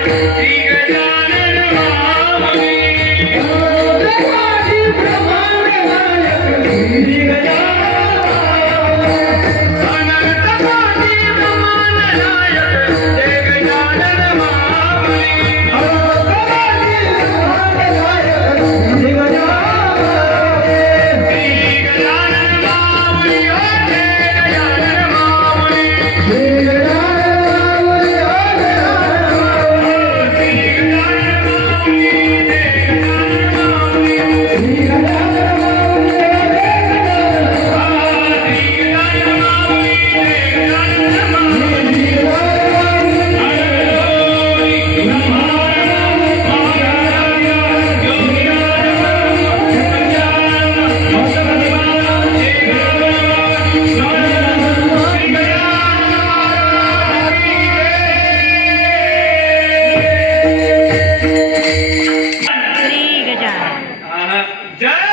Sigue Shri Gajanan Jai